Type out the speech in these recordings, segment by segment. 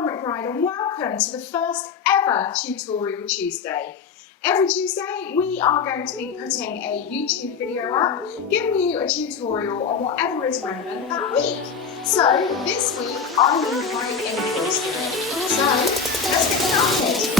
And welcome to the first ever Tutorial Tuesday. Every Tuesday we are going to be putting a YouTube video up, giving you a tutorial on whatever is relevant that week. So this week I need my infills doing. So let's get started.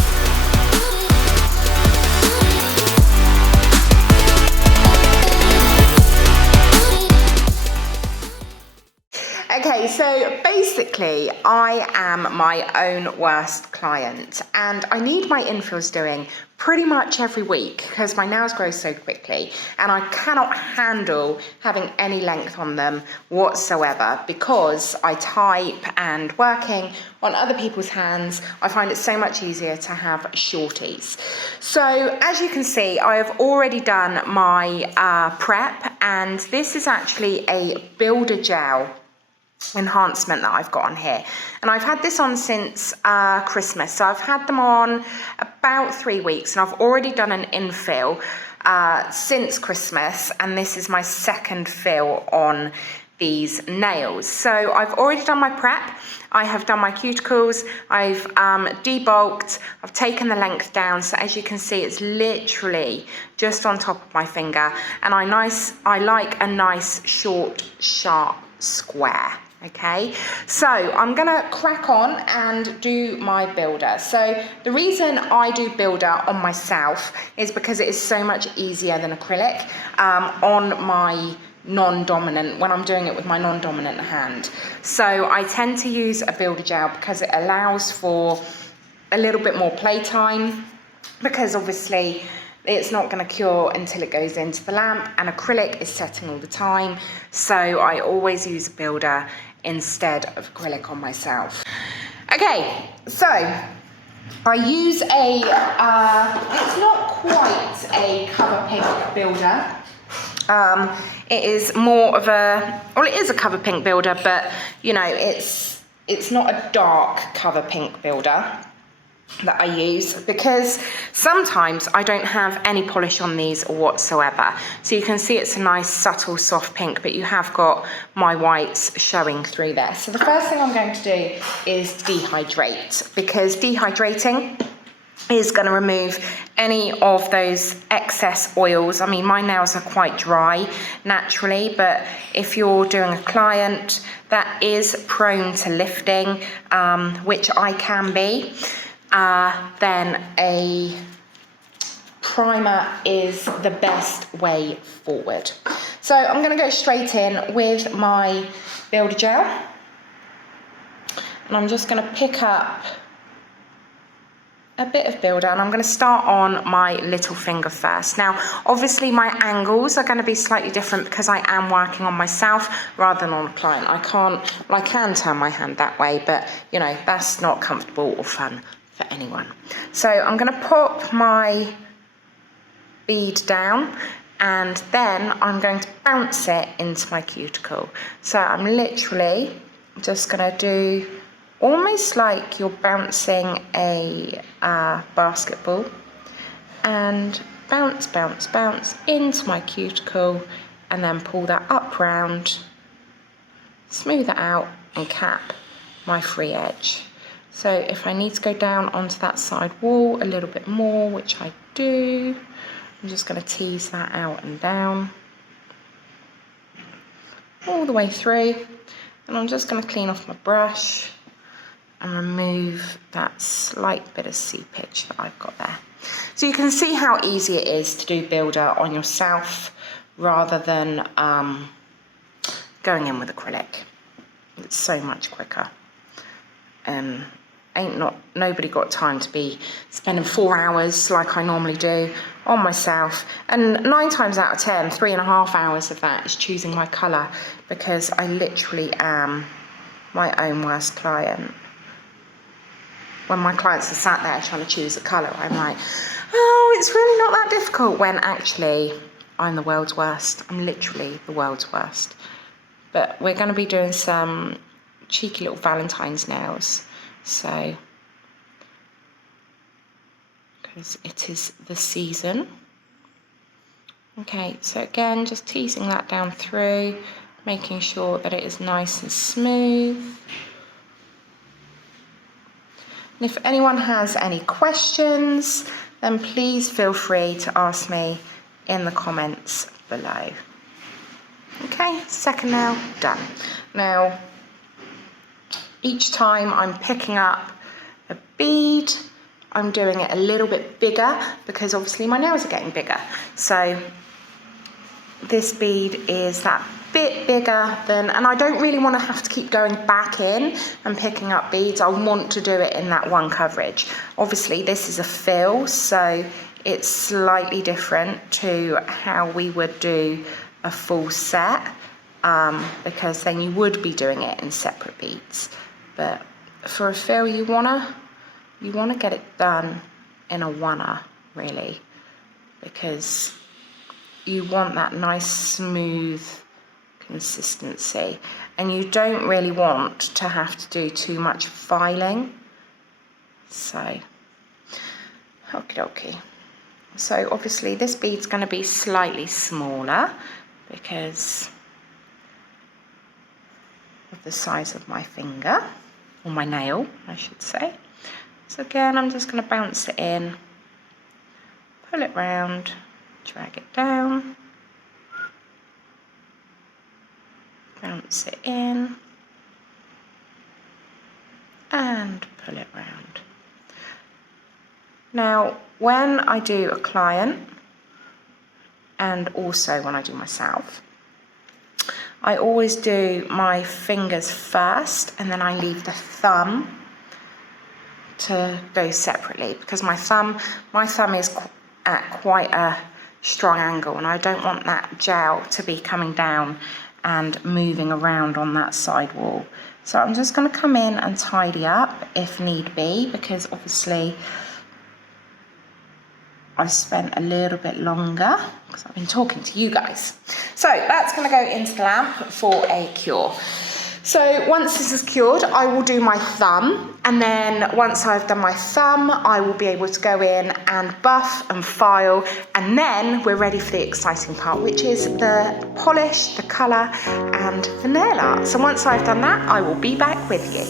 Okay, so basically I am my own worst client and I need my infills doing pretty much every week because my nails grow so quickly and I cannot handle having any length on them whatsoever because I type and working on other people's hands, I find it so much easier to have shorties. So as you can see, I have already done my prep, and this is actually a builder gel enhancement that I've got on here, and I've had this on since Christmas, so I've had them on about 3 weeks and I've already done an infill since Christmas, and this is my second fill on these nails. So I've already done my prep, I have done my cuticles, I've debulked, I've taken the length down, so as you can see it's literally just on top of my finger, and I like a nice short sharp square. Okay, so I'm gonna crack on and do my builder. So the reason I do builder on myself is because it is so much easier than acrylic on my non-dominant, when I'm doing it with my non-dominant hand. So I tend to use a builder gel because it allows for a little bit more playtime, because obviously it's not going to cure until it goes into the lamp, and acrylic is setting all the time, so I always use a builder instead of acrylic on myself. Okay, so I use a, it's not quite a cover pink builder. It is more of a, well, it is a cover pink builder, but you know, it's not a dark cover pink builder that I use, because sometimes I don't have any polish on these whatsoever. So you can see it's a nice subtle soft pink, but you have got my whites showing through there. So the first thing I'm going to do is dehydrate, because dehydrating is going to remove any of those excess oils. I mean, my nails are quite dry naturally, but if you're doing a client that is prone to lifting, which I can be, then a primer is the best way forward. So I'm going to go straight in with my builder gel, and I'm just going to pick up a bit of builder, and I'm going to start on my little finger first. Now obviously my angles are going to be slightly different because I am working on myself rather than on a client. I can turn my hand that way, but you know, that's not comfortable or fun for anyone. So I'm going to pop my bead down, and then I'm going to bounce it into my cuticle. So I'm literally just going to do almost like you're bouncing a basketball, and bounce, bounce, bounce into my cuticle, and then pull that up round, smooth it out, and cap my free edge. So if I need to go down onto that side wall a little bit more, which I do, I'm just going to tease that out and down all the way through, and I'm just going to clean off my brush and remove that slight bit of seepage that I've got there. So you can see how easy it is to do builder on yourself rather than going in with acrylic. It's so much quicker. Nobody got time to be spending 4 hours like I normally do on myself, and 9 times out of 10, 3.5 hours of that is choosing my colour, because I literally am my own worst client. When my clients are sat there trying to choose a colour, I'm like, oh, it's really not that difficult, when actually I'm the world's worst. I'm literally the world's worst. But we're going to be doing some cheeky little Valentines nails, so because it is the season. Okay, so again, just teasing that down through, making sure that it is nice and smooth. And if anyone has any questions, then please feel free to ask me in the comments below. Okay, second nail done. Now, each time I'm picking up a bead, I'm doing it a little bit bigger because obviously my nails are getting bigger. So this bead is that bit bigger than, and I don't really want to have to keep going back in and picking up beads. I want to do it in that one coverage. Obviously this is a fill, so it's slightly different to how we would do a full set, because then you would be doing it in separate beads. But for a fill, you wanna get it done in a one-er, really, because you want that nice smooth consistency, and you don't really want to have to do too much filing. So okie dokie. So obviously this bead's going to be slightly smaller because of the size of my finger, or my nail I should say. So again, I'm just going to bounce it in, pull it round, drag it down, bounce it in, and pull it round. Now, when I do a client, and also when I do myself, I always do my fingers first, and then I leave the thumb to go separately, because my thumb is at quite a strong angle, and I don't want that gel to be coming down and moving around on that side wall. So I'm just going to come in and tidy up if need be, because obviously I spent a little bit longer because I've been talking to you guys. So that's going to go into the lamp for a cure. So once this is cured, I will do my thumb, and then once I've done my thumb, I will be able to go in and buff and file, and then we're ready for the exciting part, which is the polish, the colour, and the nail art. So once I've done that, I will be back with you.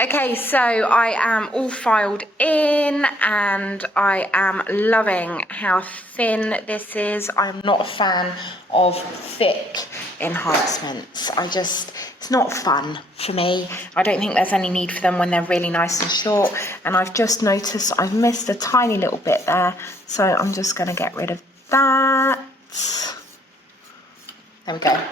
Okay, so I am all filed in, and I am loving how thin this is. I'm not a fan of thick enhancements. It's not fun for me. I don't think there's any need for them when they're really nice and short. And I've just noticed I've missed a tiny little bit there, so I'm just going to get rid of that. There we go.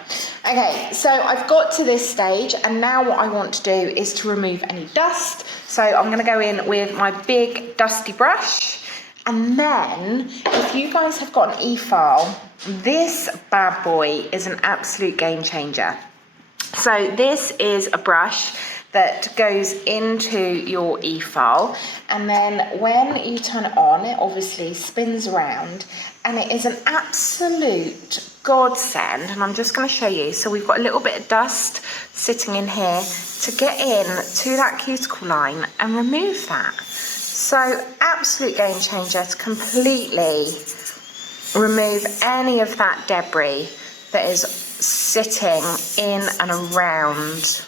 Okay, so I've got to this stage, and now what I want to do is to remove any dust. So I'm going to go in with my big dusty brush, and then if you guys have got an e-file, this bad boy is an absolute game changer. So this is a brush that goes into your e-file, and then when you turn it on, it obviously spins around, and it is an absolute godsend. And I'm just going to show you. So we've got a little bit of dust sitting in here to get in to that cuticle line and remove that. So absolute game changer to completely remove any of that debris that is sitting in and around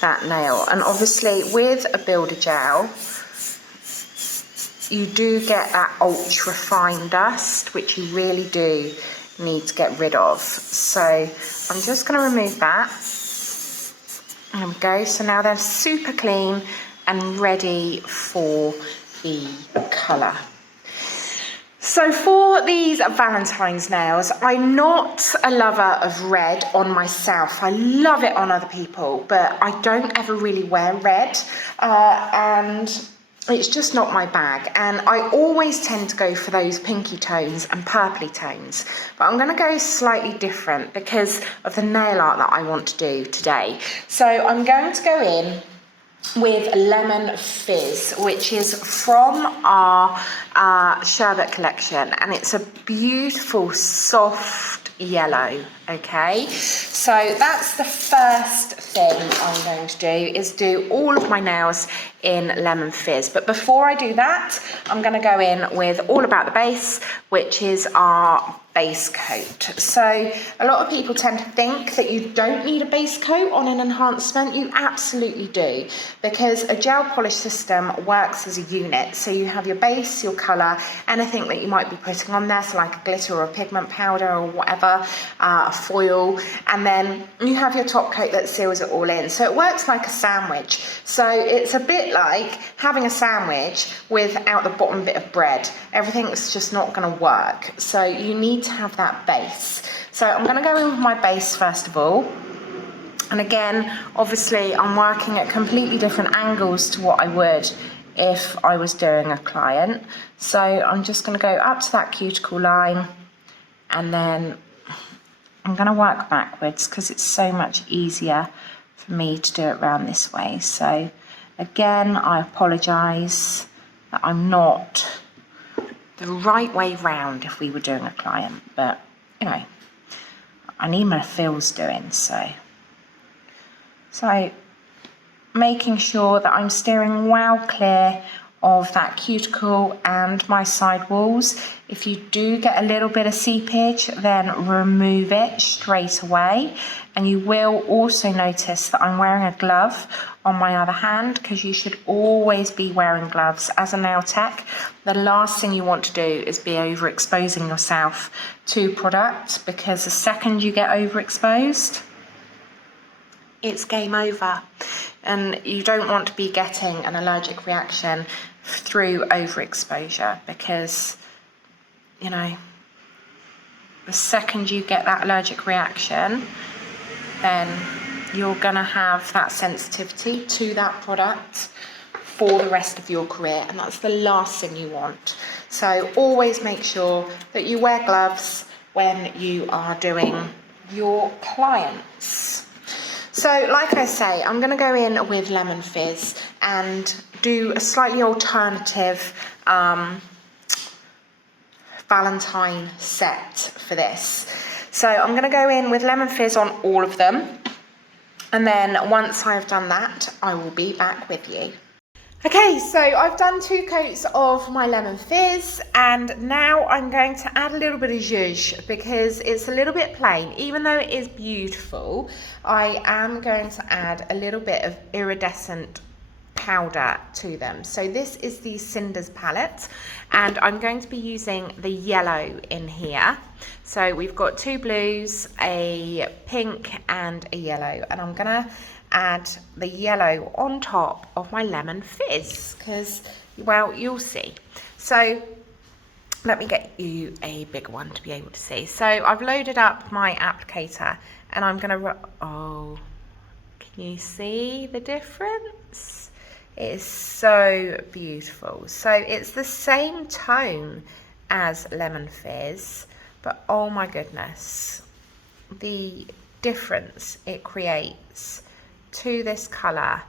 that nail. And obviously with a builder gel, you do get that ultra fine dust, which you really do need to get rid of. So I'm just going to remove that. There we go. So now they're super clean and ready for the colour. So for these Valentine's nails, I'm not a lover of red on myself. I love it on other people, but I don't ever really wear red, and it's just not my bag. And I always tend to go for those pinky tones and purpley tones, but I'm going to go slightly different because of the nail art that I want to do today. So I'm going to go in with Lemon Fizz, which is from our sherbet collection, and it's a beautiful soft yellow. Okay, so that's the first thing I'm going to do, is do all of my nails in Lemon Fizz. But before I do that, I'm going to go in with All About the Base, which is our base coat. So a lot of people tend to think that you don't need a base coat on an enhancement. You absolutely do, because a gel polish system works as a unit. So you have your base, your colour, anything that you might be putting on there, so like a glitter or a pigment powder or whatever, foil, and then you have your top coat that seals it all in. So it works like a sandwich. So it's a bit like having a sandwich without the bottom bit of bread. Everything's just not going to work. So you need to have that base. So I'm going to go in with my base first of all. And again, obviously I'm working at completely different angles to what I would if I was doing a client. So I'm just going to go up to that cuticle line, and then I'm going to work backwards because it's so much easier for me to do it round this way. So again, I apologise that I'm not the right way round if we were doing a client, but you know, I need my fills doing. So making sure that I'm steering well clear of that cuticle and my side walls. If you do get a little bit of seepage, then remove it straight away. And you will also notice that I'm wearing a glove on my other hand, because you should always be wearing gloves. As a nail tech, the last thing you want to do is be overexposing yourself to product, because the second you get overexposed, it's game over. And you don't want to be getting an allergic reaction through overexposure, because, you know, the second you get that allergic reaction, then you're going to have that sensitivity to that product for the rest of your career, and that's the last thing you want. So always make sure that you wear gloves when you are doing your clients. So like I say, I'm going to go in with Lemon Fizz and do a slightly alternative Valentine set for this. So I'm going to go in with Lemon Fizz on all of them, and then once I've done that, I will be back with you. Okay, so I've done 2 coats of my Lemon Fizz, and now I'm going to add a little bit of zhuzh because it's a little bit plain. Even though it is beautiful, I am going to add a little bit of iridescent powder to them. So this is the Cinders palette, and I'm going to be using the yellow in here. So we've got 2 blues, a pink and a yellow, and I'm gonna add the yellow on top of my Lemon Fizz because, well, you'll see. So let me get you a bigger one to be able to see. So I've loaded up my applicator, and I'm gonna, oh, can you see the difference? It is so beautiful. So it's the same tone as Lemon Fizz, but oh my goodness, the difference it creates to this colour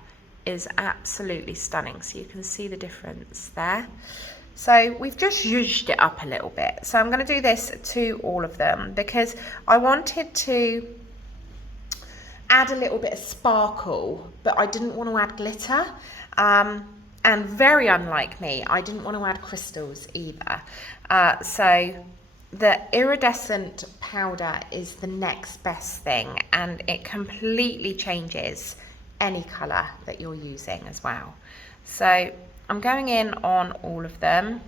is absolutely stunning. So you can see the difference there. So we've just zhuzhed it up a little bit. So I'm going to do this to all of them because I wanted to add a little bit of sparkle, but I didn't want to add glitter. And very unlike me, I didn't want to add crystals either. So the iridescent powder is the next best thing, and it completely changes any colour that you're using as well. So I'm going in on all of them,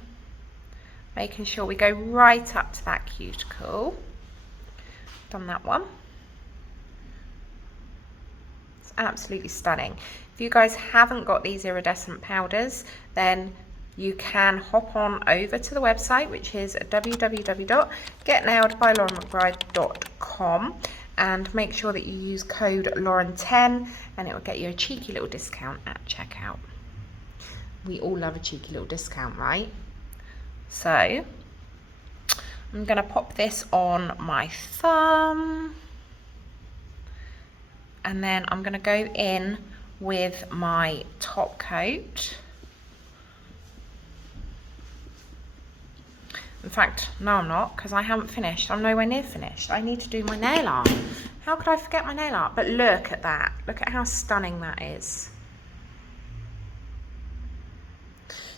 making sure we go right up to that cuticle. Done that one. It's absolutely stunning. If you guys haven't got these iridescent powders, then you can hop on over to the website, which is www.getnailedbylaurenmcbride.com, and make sure that you use code Lauren10 and it will get you a cheeky little discount at checkout. We all love a cheeky little discount, right? So I'm going to pop this on my thumb, and then I'm going to go in with my top coat. In fact, no I'm not, because I haven't finished. I'm nowhere near finished. I need to do my nail art. How could I forget my nail art? But look at that. Look at how stunning that is.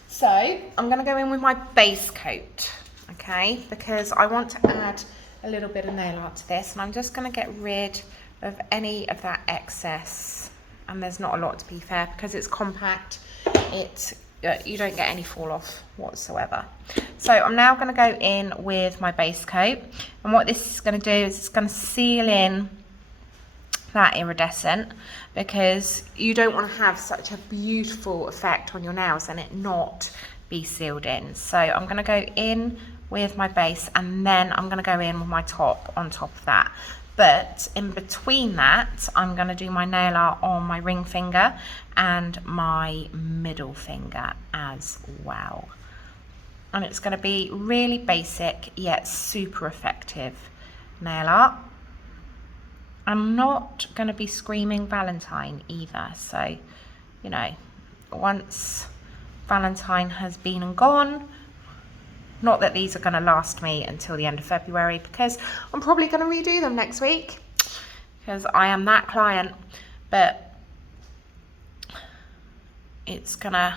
So I'm going to go in with my base coat, okay, because I want to add a little bit of nail art to this, and I'm just going to get rid of any of that excess. And there's not a lot, to be fair, because it's compact. You don't get any fall off whatsoever. So I'm now going to go in with my base coat, and what this is going to do is it's going to seal in that iridescent, because you don't want to have such a beautiful effect on your nails and it not be sealed in. So I'm going to go in with my base, and then I'm going to go in with my top on top of that. But in between that, I'm going to do my nail art on my ring finger and my middle finger as well. And it's going to be really basic yet super effective nail art. I'm not going to be screaming Valentine either. So, you know, once Valentine has been and gone, not that these are going to last me until the end of February, because I'm probably going to redo them next week, because I am that client, but it's going to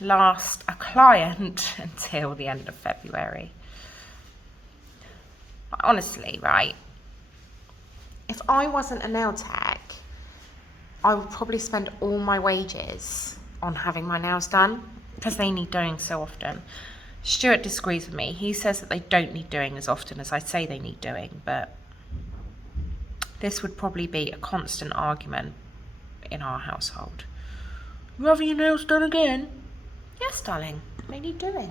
last a client until the end of February. But honestly, right, if I wasn't a nail tech, I would probably spend all my wages on having my nails done, because they need doing so often. Stuart disagrees with me. He says that they don't need doing as often as I say they need doing, but this would probably be a constant argument in our household. You having your nails done again? Yes, darling, they need doing.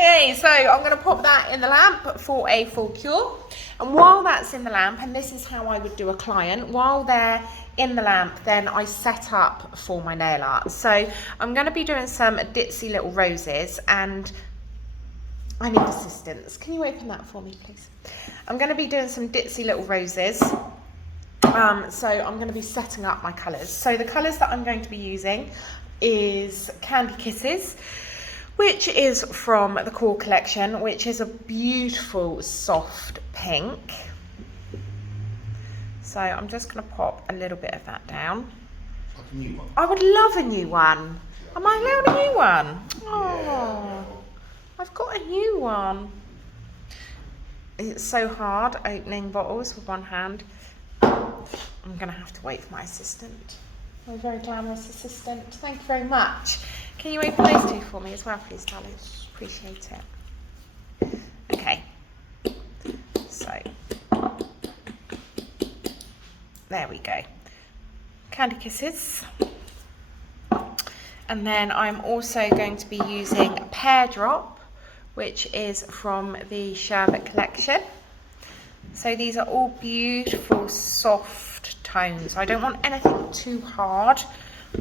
Okay, so I'm going to pop that in the lamp for a full cure. And while that's in the lamp, and this is how I would do a client, while they're in the lamp, then I set up for my nail art. So I'm going to be doing some ditzy little roses, and I need assistance. Can you open that for me, please? I'm going to be doing some ditzy little roses. So I'm going to be setting up my colours. So the colours that I'm going to be using is Candy Kisses, which is from the Core collection, which is a beautiful soft pink. So I'm just going to pop a little bit of that down. Like a new one. I would love a new one. Am I allowed a new one? Oh, Yeah. I've got a new one. It's so hard opening bottles with one hand. I'm going to have to wait for my assistant. My very glamorous assistant. Thank you very much. Can you open those two for me as well, please, darling? Appreciate it. Okay. So, there we go. Candy Kisses. And then I'm also going to be using Pear Drop, which is from the Sherbet collection. So these are all beautiful, soft tones. I don't want anything too hard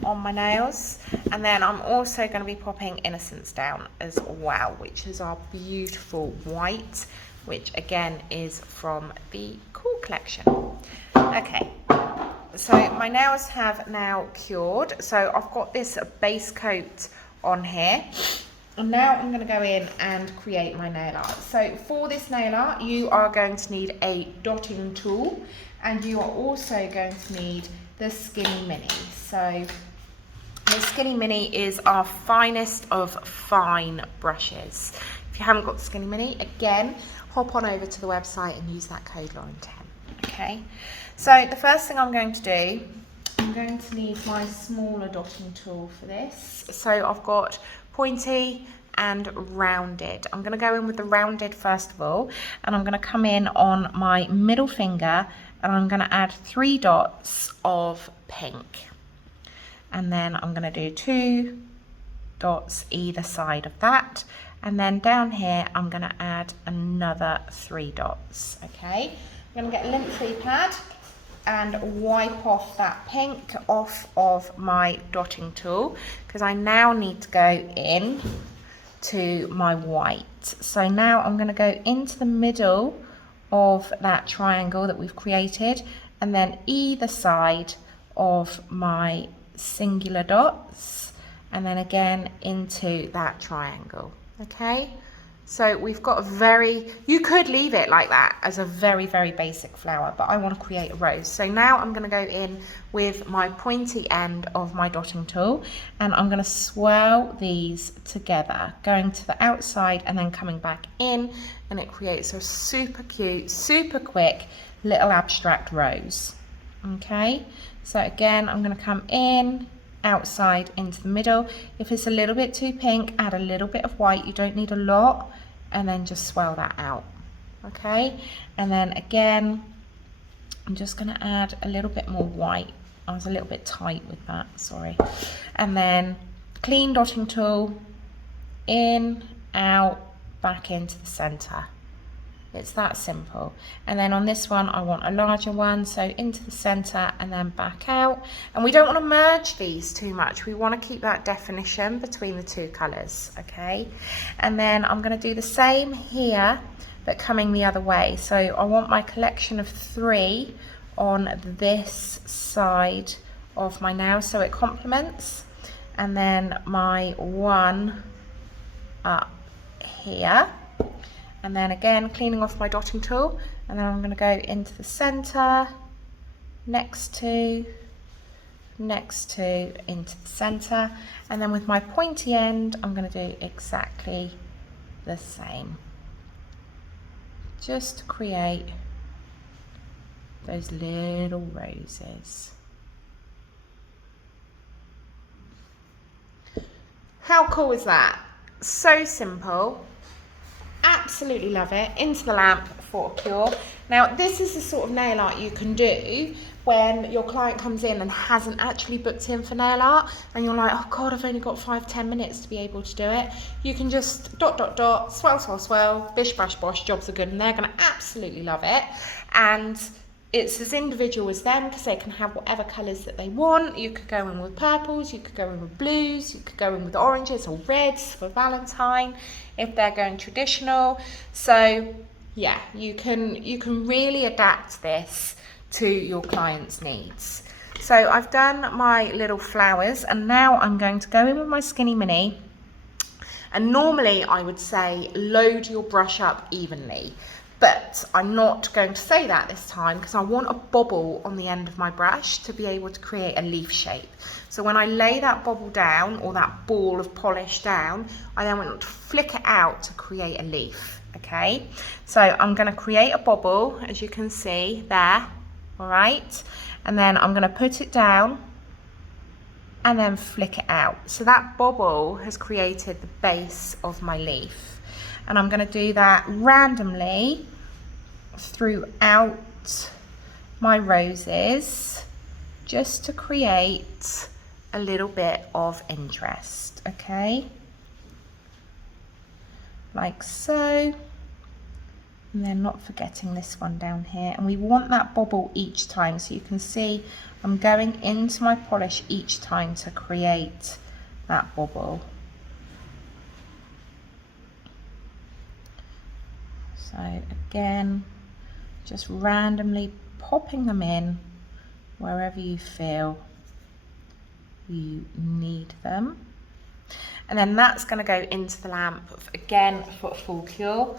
on my nails. And then I'm also going to be popping Innocence down as well, which is our beautiful white, which again is from the Cool collection. Okay, so my nails have now cured. So I've got this base coat on here. And now I'm going to go in and create my nail art. So for this nail art, you are going to need a dotting tool, and you are also going to need the Skinny Mini. So the Skinny Mini is our finest of fine brushes. If you haven't got the Skinny Mini, again, hop on over to the website and use that code Lauren10. Okay, so the first thing I'm going to do, I'm going to need my smaller dotting tool for this. So I've got pointy and rounded. I'm going to go in with the rounded first of all, and I'm going to come in on my middle finger, and I'm going to add 3 dots of pink, and then I'm going to do 2 dots either side of that, and then down here I'm going to add another 3 dots. Okay, I'm going to get a lint free pad and wipe off that pink off of my dotting tool, because I now need to go in to my white. So now I'm going to go into the middle of that triangle that we've created, and then either side of my singular dots, and then again into that triangle. Okay, so we've got a very, you could leave it like that as a very, very basic flower, but I want to create a rose. So now I'm going to go in with my pointy end of my dotting tool, and I'm going to swirl these together, going to the outside and then coming back in, and it creates a super cute, super quick little abstract rose. Okay, so again, I'm going to come in, outside, into the middle. If it's a little bit too pink, add a little bit of white. You don't need a lot, and then just swirl that out. Okay, and then again, I'm just going to add a little bit more white. I was a little bit tight with that, sorry. And then clean dotting tool, in, out, back into the center. It's that simple. And then on this one, I want a larger one, so into the center and then back out. And we don't want to merge these too much. We want to keep that definition between the two colors, okay? And then I'm going to do the same here, but coming the other way. So I want my collection of 3 on this side of my nail, so it complements. And then my 1 up here. And then again, cleaning off my dotting tool, and then I'm going to go into the center, next to, into the center, and then with my pointy end, I'm going to do exactly the same, just to create those little roses. How cool is that? So simple. Absolutely love it. Into the lamp for a cure. Now, this is the sort of nail art you can do when your client comes in and hasn't actually booked in for nail art, and you're like, oh God, I've only got 5-10 minutes to be able to do it. You can just dot, dot, dot, swirl, swirl, swirl, bish, bash, bosh, jobs are good, and they're going to absolutely love it. And it's as individual as them, because they can have whatever colours that they want. You could go in with purples, you could go in with blues, you could go in with oranges or reds for Valentine if they're going traditional. So yeah, you can really adapt this to your client's needs. So I've done my little flowers, and now I'm going to go in with my Skinny Mini. And normally I would say load your brush up evenly, but I'm not going to say that this time, because I want a bobble on the end of my brush to be able to create a leaf shape. So when I lay that bobble down, or that ball of polish down, I then want to flick it out to create a leaf, okay? So I'm going to create a bobble, as you can see there, all right? And then I'm going to put it down and then flick it out. So that bobble has created the base of my leaf. And I'm going to do that randomly throughout my roses, just to create a little bit of interest, okay? Like so. And then not forgetting this one down here. And we want that bobble each time. So you can see I'm going into my polish each time to create that bobble. So again, just randomly popping them in wherever you feel you need them. And then that's going to go into the lamp again for a full cure.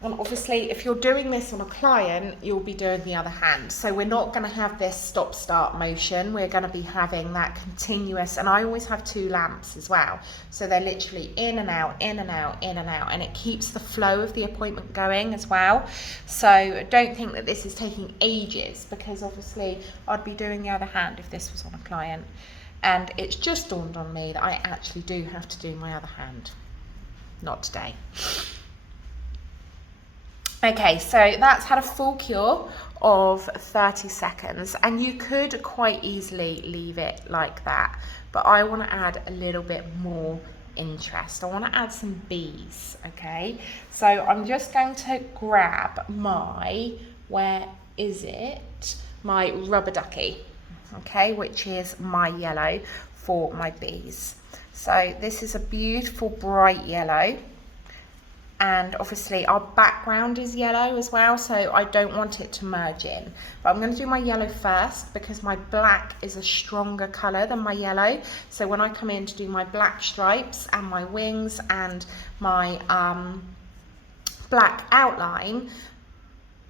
And obviously, if you're doing this on a client, you'll be doing the other hand. So we're not going to have this stop-start motion. We're going to be having that continuous, and I always have 2 lamps as well. So they're literally in and out, in and out, in and out, and it keeps the flow of the appointment going as well. So don't think that this is taking ages, because obviously I'd be doing the other hand if this was on a client. And it's just dawned on me that I actually do have to do my other hand. Not today. Okay, so that's had a full cure of 30 seconds, and you could quite easily leave it like that, but I want to add a little bit more interest. I want to add some bees, okay? So I'm just going to grab my, where is it? My rubber ducky, okay, which is my yellow for my bees. So this is a beautiful bright yellow. and obviously our background is yellow as well, so I don't want it to merge in. But I'm going to do my yellow first because my black is a stronger colour than my yellow. So when I come in to do my black stripes and my wings and my black outline,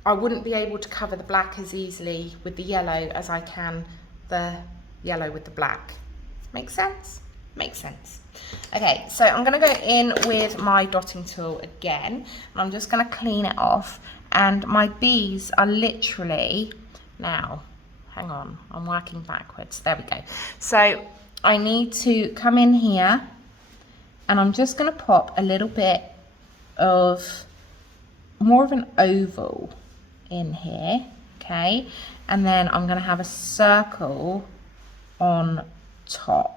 I wouldn't be able to cover the black as easily with the yellow as I can the yellow with the black. Make sense? Makes sense. Okay, so I'm going to go in with my dotting tool again, and I'm just going to clean it off. And my bees are literally, now, hang on, I'm working backwards. There we go. So I need to come in here, and I'm just going to pop a little bit of more of an oval in here, okay? And then I'm going to have a circle on top.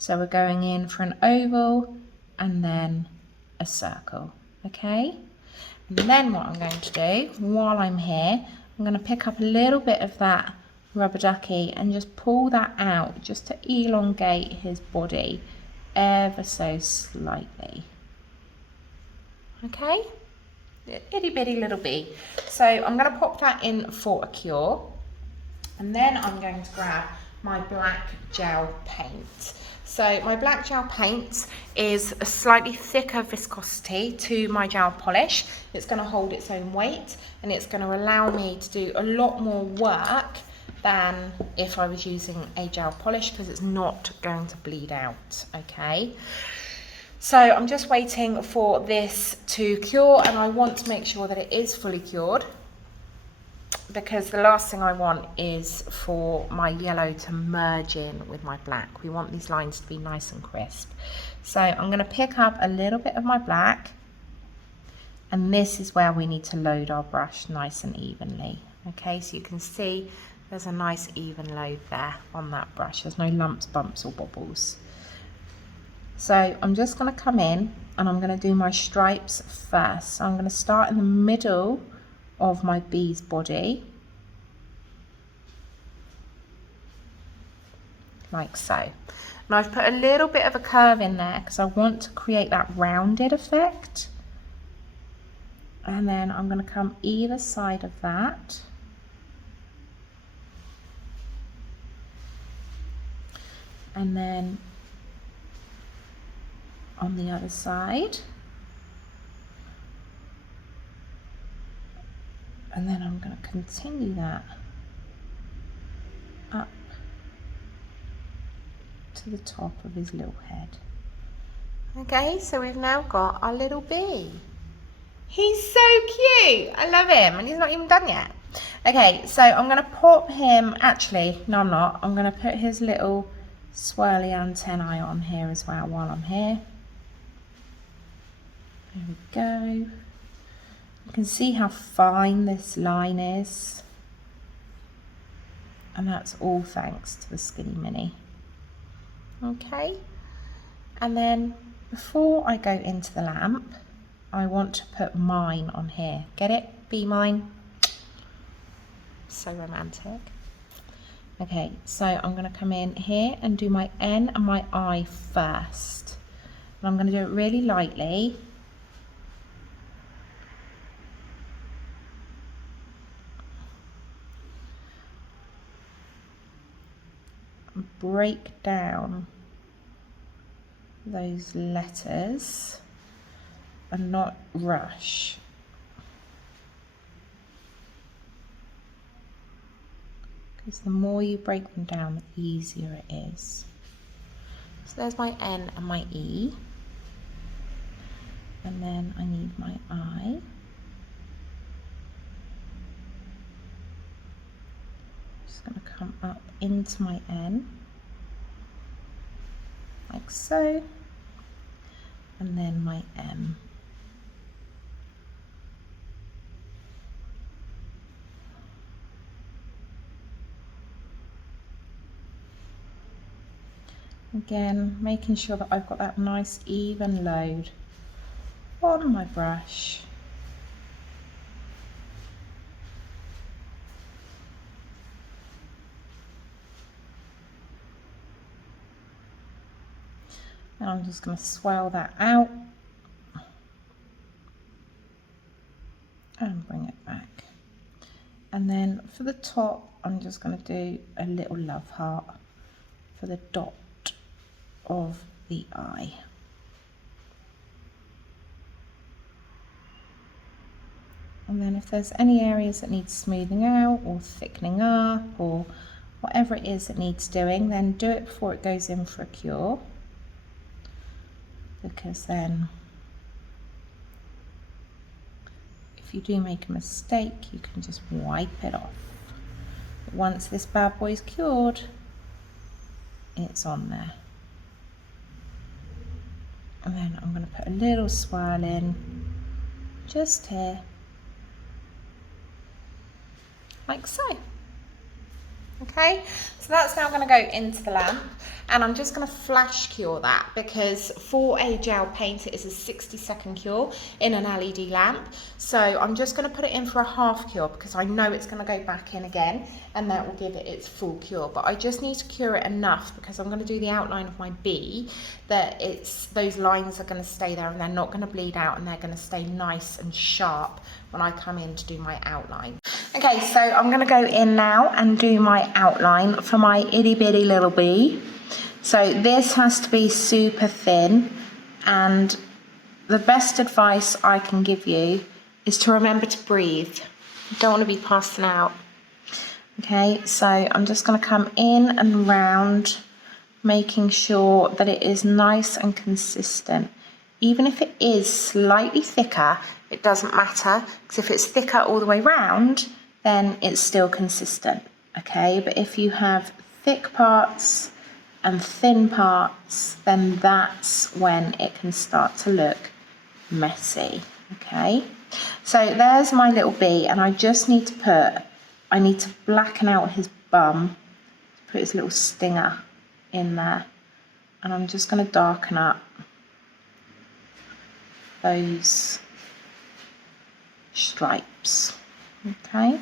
So we're going in for an oval and then a circle, okay? And then what I'm going to do while I'm here, I'm going to pick up a little bit of that rubber ducky and just pull that out just to elongate his body ever so slightly. Okay? Itty bitty little bee. So I'm going to pop that in for a cure, and then I'm going to grab my black gel paint. So my black gel paint is a slightly thicker viscosity to my gel polish. It's going to hold its own weight, and it's going to allow me to do a lot more work than if I was using a gel polish, because it's not going to bleed out, okay? So I'm just waiting for this to cure, and I want to make sure that it is fully cured, because the last thing I want is for my yellow to merge in with my black. We want these lines to be nice and crisp. So I'm going to pick up a little bit of my black, and this is where we need to load our brush nice and evenly. Okay, so you can see there's a nice even load there on that brush. There's no lumps, bumps or bobbles. So I'm just going to come in and I'm going to do my stripes first. So I'm going to start in the middle of my bee's body, like so. And I've put a little bit of a curve in there because I want to create that rounded effect. And then I'm going to come either side of that. And then on the other side. And then I'm going to continue that up to the top of his little head. Okay, so we've now got our little bee. He's so cute. I love him, and he's not even done yet. Okay, so I'm going to pop him, actually, no I'm not. I'm going to put his little swirly antennae on here as well while I'm here. There we go. You can see how fine this line is, and that's all thanks to the Skinny Mini. Okay, and then before I go into the lamp, I want to put mine on here. Get it? Be mine. So romantic. Okay, so I'm going to come in here and do my N and my I first. And I'm going to do it really lightly. Break down those letters and not rush. Because the more you break them down, the easier it is. So there's my N and my E. And then I need my I. Just going to come up into my N, like so, and then my M. Again, making sure that I've got that nice even load on my brush. And I'm just going to swell that out. for the top, I'm just going to do a little love heart for the dot of the eye. And then if there's any areas that need smoothing out or thickening up or whatever it is that needs doing, then do it before it goes in for a cure, because then if you do make a mistake, you can just wipe it off. But once this bad boy's cured, it's on there. And then I'm going to put a little swirl in just here, like so. Okay, so that's now going to go into the lamp, and I'm just going to flash cure that, because for a gel paint it is a 60-second cure in an LED lamp. So I'm just going to put it in for a half cure, because I know it's going to go back in again and that will give it its full cure. But I just need to cure it enough, because I'm going to do the outline of my bee, that those lines are going to stay there and they're not going to bleed out, and they're going to stay nice and sharp when I come in to do my outline. Okay, so I'm going to go in now and do my outline for my itty bitty little bee. So this has to be super thin, and the best advice I can give you is to remember to breathe. You don't want to be passing out. Okay, so I'm just going to come in and round, making sure that it is nice and consistent. Even if it is slightly thicker, it doesn't matter, because if it's thicker all the way round, then it's still consistent. Okay, but if you have thick parts and thin parts, then that's when it can start to look messy. Okay, so there's my little bee, and I just need to blacken out his bum, put his little stinger in there, and I'm just going to darken up those stripes. Okay,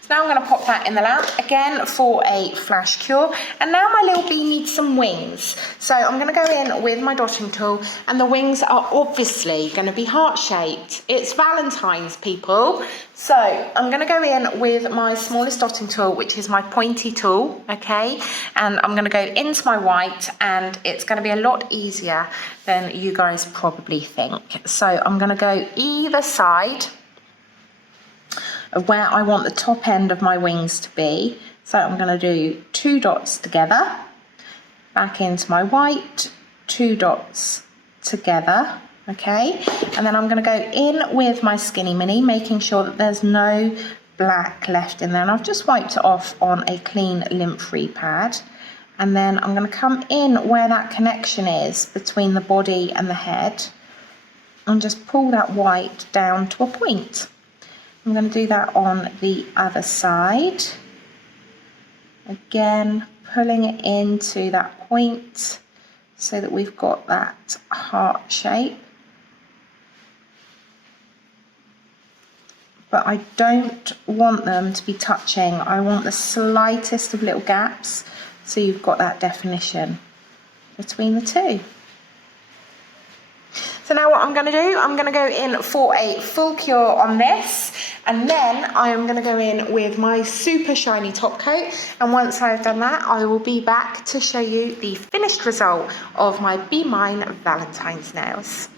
so now I'm going to pop that in the lamp again for a flash cure. And now my little bee needs some wings, so I'm going to go in with my dotting tool, and the wings are obviously going to be heart shaped. It's Valentines, people, so I'm going to go in with my smallest dotting tool, which is my pointy tool. Okay, and I'm going to go into my white, and it's going to be a lot easier than you guys probably think. So I'm going to go either side of where I want the top end of my wings to be. So I'm going to do 2 dots together, back into my white, 2 dots together. Okay, and then I'm going to go in with my Skinny Mini, making sure that there's no black left in there, and I've just wiped it off on a clean lint-free pad. And then I'm going to come in where that connection is between the body and the head, and just pull that white down to a point. I'm going to do that on the other side. Again, pulling it into that point so that we've got that heart shape. But I don't want them to be touching. I want the slightest of little gaps, so you've got that definition between the two. So now what I'm going to do, I'm going to go in for a full cure on this, and then I am going to go in with my super shiny top coat, and once I've done that, I will be back to show you the finished result of my Be Mine Valentine's nails.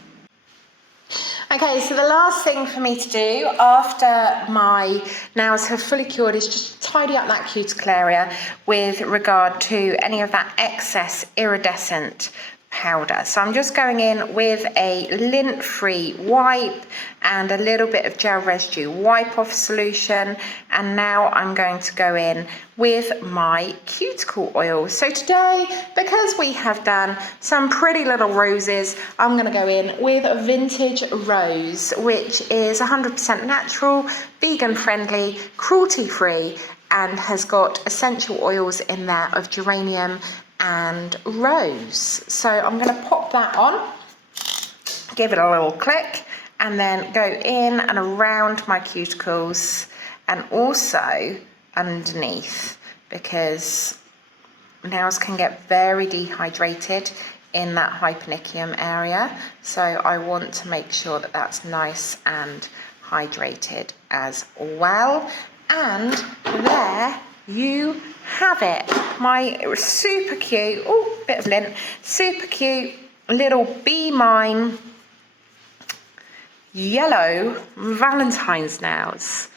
Okay, so the last thing for me to do after my nails have fully cured is just tidy up that cuticle area with regard to any of that excess iridescent powder. So I'm just going in with a lint-free wipe and a little bit of gel residue wipe off solution, and now I'm going to go in with my cuticle oil. So today, because we have done some pretty little roses, I'm going to go in with a Vintage Rose, which is 100% natural, vegan friendly, cruelty free, and has got essential oils in there of geranium and rose. So I'm going to pop that on, give it a little click, and then go in and around my cuticles and also underneath, because nails can get very dehydrated in that hyponychium area. So I want to make sure that that's nice and hydrated as well. And there you have it. My super cute, oh, bit of lint, super cute little Be Mine yellow Valentine's nails.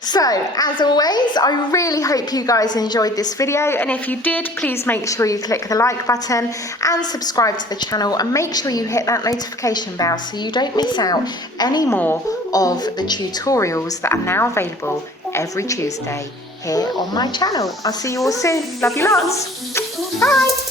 So, as always, I really hope you guys enjoyed this video, and if you did, please make sure you click the like button and subscribe to the channel, and make sure you hit that notification bell so you don't miss out any more of the tutorials that are now available every Tuesday here on my channel. I'll see you all soon. Love you lots. Bye.